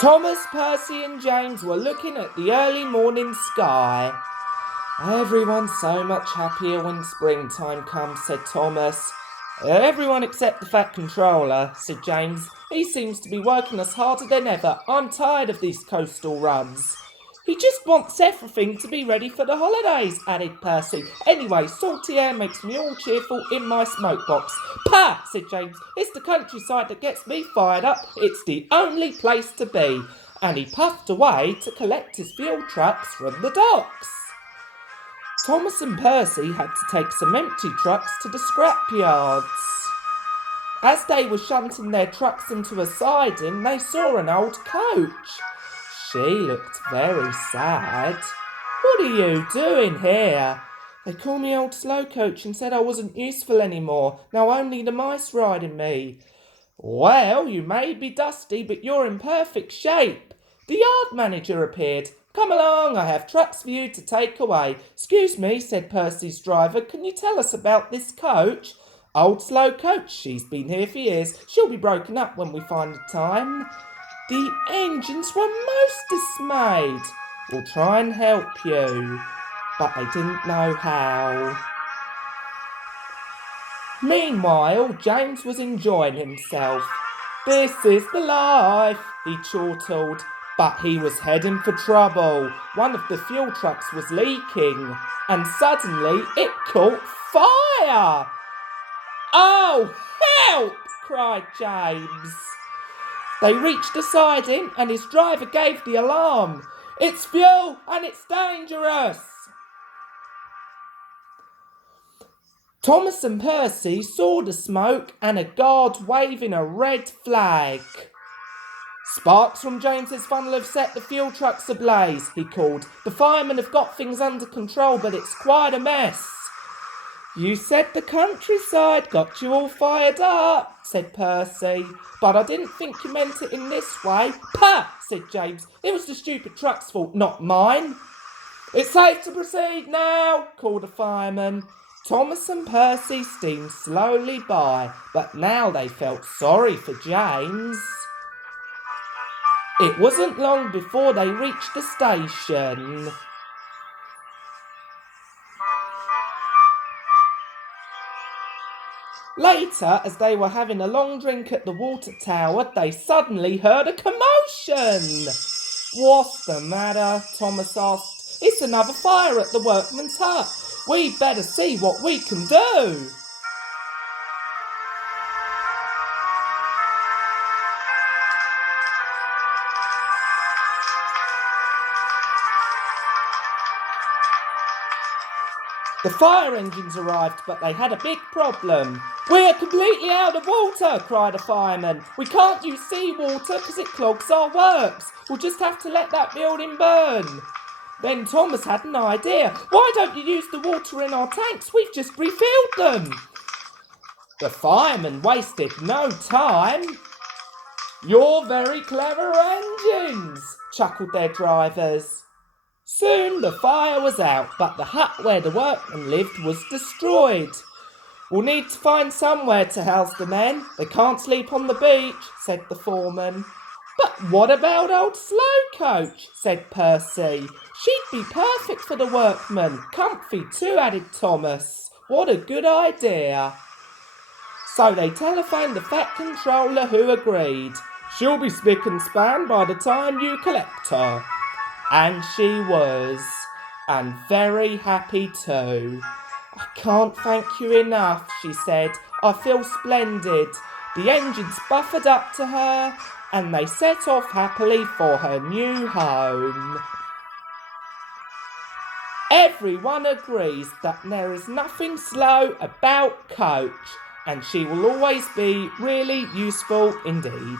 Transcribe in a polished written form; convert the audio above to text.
Thomas, Percy and James were looking at the early morning sky. "Everyone's so much happier when springtime comes," said Thomas. "Everyone except the Fat Controller," said James. "He seems to be working us harder than ever. I'm tired of these coastal runs." "He just wants everything to be ready for the holidays," added Percy. "Anyway, salty air makes me all cheerful in my smoke box." "Pah!" said James. "It's the countryside that gets me fired up. It's the only place to be." And he puffed away to collect his fuel trucks from the docks. Thomas and Percy had to take some empty trucks to the scrapyards. As they were shunting their trucks into a siding, they saw an old coach. She looked very sad. "What are you doing here?" "They call me Old Slow Coach and said I wasn't useful anymore. Now only the mice riding me." "Well, you may be dusty, but you're in perfect shape." The yard manager appeared. "Come along, I have trucks for you to take away." "Excuse me," said Percy's driver, "can you tell us about this coach?" "Old Slow Coach, she's been here for years. She'll be broken up when we find the time." The engines were most dismayed. "We'll try and help you," but they didn't know how. Meanwhile, James was enjoying himself. "This is the life," he chortled. But he was heading for trouble. One of the fuel trucks was leaking, and suddenly it caught fire. "Oh, help!" cried James. They reached the siding and his driver gave the alarm. "It's fuel and it's dangerous." Thomas and Percy saw the smoke and a guard waving a red flag. "Sparks from James's funnel have set the fuel trucks ablaze," he called. "The firemen have got things under control, but it's quite a mess." "You said the countryside got you all fired up," said Percy. "But I didn't think you meant it in this way." "Pah!" said James. "It was the stupid truck's fault, not mine." "It's safe to proceed now," called a fireman. Thomas and Percy steamed slowly by, but now they felt sorry for James. It wasn't long before they reached the station. Later, as they were having a long drink at the water tower, they suddenly heard a commotion. "What's the matter?" Thomas asked. "It's another fire at the workman's hut. We'd better see what we can do." The fire engines arrived, but they had a big problem. "We're completely out of water," cried a fireman. "We can't use seawater because it clogs our works. We'll just have to let that building burn." Then Thomas had an idea. "Why don't you use the water in our tanks? We've just refilled them." The firemen wasted no time. "You're very clever engines," chuckled their drivers. Soon the fire was out, but the hut where the workmen lived was destroyed. "We'll need to find somewhere to house the men. They can't sleep on the beach," said the foreman. "But what about Old Slow Coach?" said Percy. "She'd be perfect for the workmen. Comfy too," added Thomas. "What a good idea." So they telephoned the Fat Controller, who agreed. "She'll be spick and span by the time you collect her." And she was, and very happy too. "I can't thank you enough," she said. "I feel splendid." The engines buffered up to her, and they set off happily for her new home. Everyone agrees that there is nothing slow about Coach, and she will always be really useful indeed.